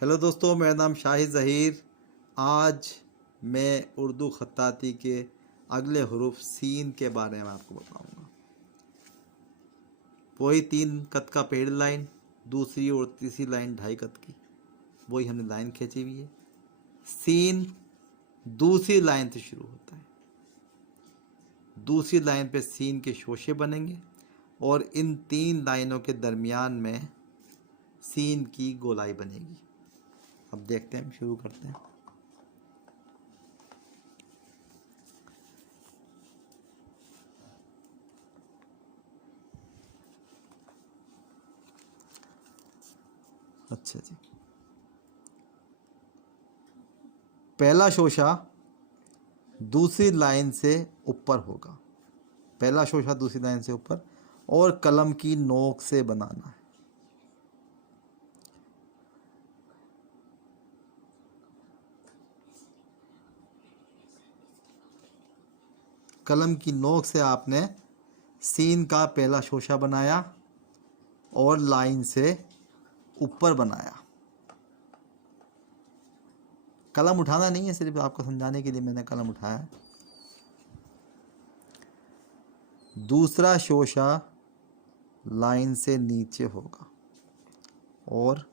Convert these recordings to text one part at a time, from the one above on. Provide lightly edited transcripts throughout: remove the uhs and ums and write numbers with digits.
Hello दोस्तों, मेरा नाम शाहिद ज़हीर। आज मैं उर्दू ख़त्ताती के अगले हरूफ सीन के बारे में आपको बताऊंगा। वही 3 कत का पहली लाइन, दूसरी और तीसरी लाइन 2.5 कत की, वही हमने लाइन खींची हुई है। सीन दूसरी लाइन से शुरू होता है। दूसरी लाइन पे सीन के शोशे बनेंगे और इन 3 लाइनों के दरमियान में सीन की गोलाई बनेगी। अब देखते हैं, शुरू करते हैं। अच्छा जी, पहला शोशा दूसरी लाइन से ऊपर होगा। पहला शोशा दूसरी लाइन से ऊपर और कलम की नोक से बनाना है। कलम की नोक से आपने सीन का पहला शोशा बनाया और लाइन से ऊपर बनाया। कलम उठाना नहीं है, सिर्फ आपको समझाने के लिए मैंने कलम उठाया है। दूसरा शोशा लाइन से नीचे होगा और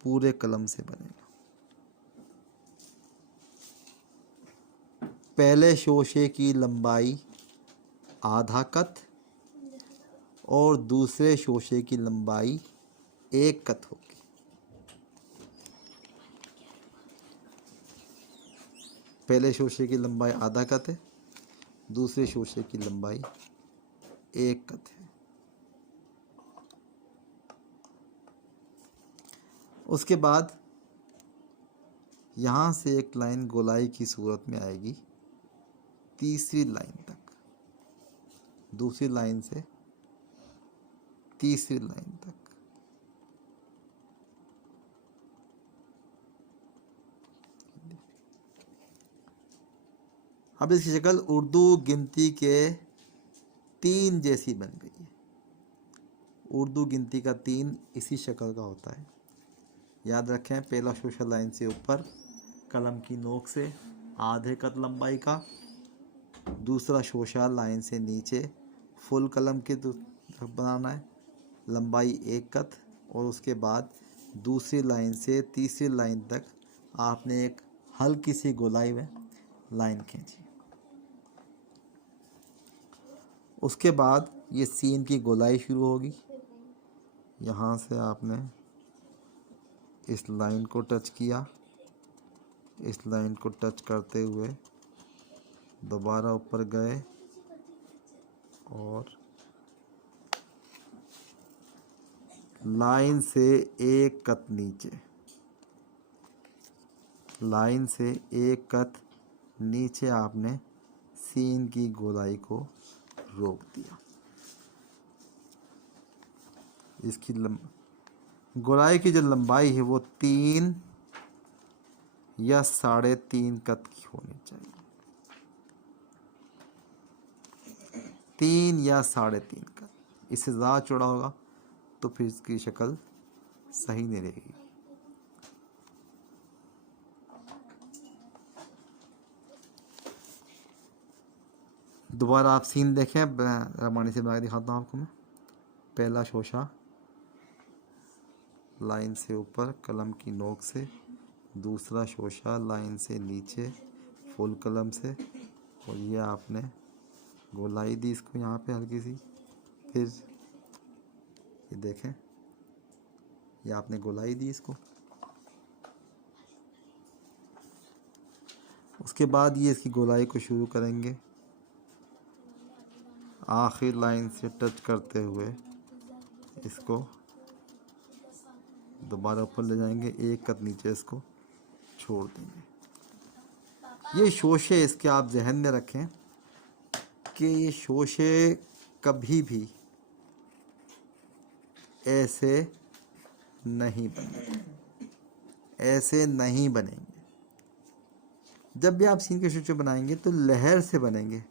पूरे कलम से बनेगा। पहले शोशे की लंबाई आधा कत और दूसरे शोशे की लंबाई 1 कत होगी। पहले शोशे की लंबाई आधा कत है, दूसरे शोशे की लंबाई 1 कत है। उसके बाद यहाँ से एक लाइन गोलाई की सूरत में आएगी तीसरी लाइन तक, दूसरी लाइन से तीसरी लाइन तक। अब इसकी शक्ल उर्दू गिनती के 3 जैसी बन गई है। उर्दू गिनती का 3 इसी शक्ल का होता है। याद रखें, पहला शोशा लाइन से ऊपर कलम की नोक से आधे कत लंबाई का, दूसरा शोशा लाइन से नीचे फुल कलम के बनाना है, लंबाई 1 कत, और उसके बाद दूसरी लाइन से तीसरी लाइन तक आपने एक हल्की सी गोलाई में लाइन खींची। उसके बाद ये सीन की गोलाई शुरू होगी। यहाँ से आपने इस लाइन को टच किया, इस लाइन को टच करते हुए दोबारा ऊपर गए और लाइन से 1 कत नीचे, लाइन से 1 कत नीचे आपने सीन की गोलाई को रोक दिया। इसकी गोलाई की जो लंबाई है वो 3 या 3.5 कत की होनी चाहिए। 3 या 3.5 कत, इससे ज़्यादा चौड़ा होगा तो फिर इसकी शक्ल सही नहीं रहेगी। दोबारा आप सीन देखें, रमानी से बना दिखाता हूँ आपको मैं। पहला शोशा लाइन से ऊपर कलम की नोक से, दूसरा शोशा लाइन से नीचे फुल कलम से, और ये आपने गोलाई दी इसको यहाँ पे हल्की सी। फिर ये देखें, ये आपने गोलाई दी इसको। उसके बाद ये इसकी गोलाई को शुरू करेंगे, आखिर लाइन से टच करते हुए इसको दोबारा ऊपर ले जाएंगे, 1 कत नीचे इसको छोड़ देंगे। ये शोशे इसके आप जहन में रखें कि ये शोशे कभी भी ऐसे नहीं बनेंगे, ऐसे नहीं बनेंगे। जब भी आप सीन के शोशे बनाएंगे तो लहर से बनेंगे।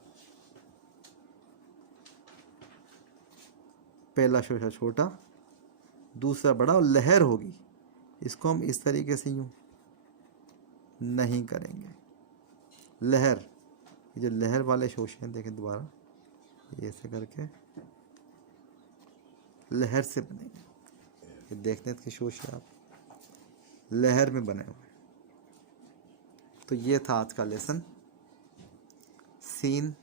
पहला शोशा छोटा, दूसरा बड़ा, और लहर होगी। इसको हम इस तरीके से यूँ नहीं करेंगे। लहर, ये जो लहर वाले शोशे हैं देखें दोबारा, ये ऐसे करके लहर से बनेंगे। ये देखने के शोशे आप लहर में बने हुए। तो ये था आज का लेसन सीन।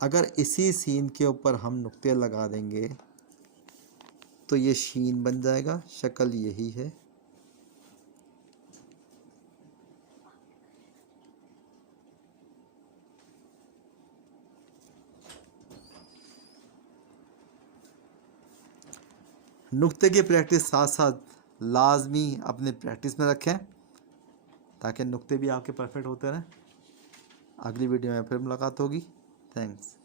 अगर इसी सीन के ऊपर हम नुक्ते लगा देंगे तो ये शीन बन जाएगा। शक्ल यही है। नुक्ते की प्रैक्टिस साथ साथ लाजमी अपने प्रैक्टिस में रखें ताकि नुक्ते भी आपके परफेक्ट होते रहें। अगली वीडियो में फिर मुलाकात होगी। थैंक्स।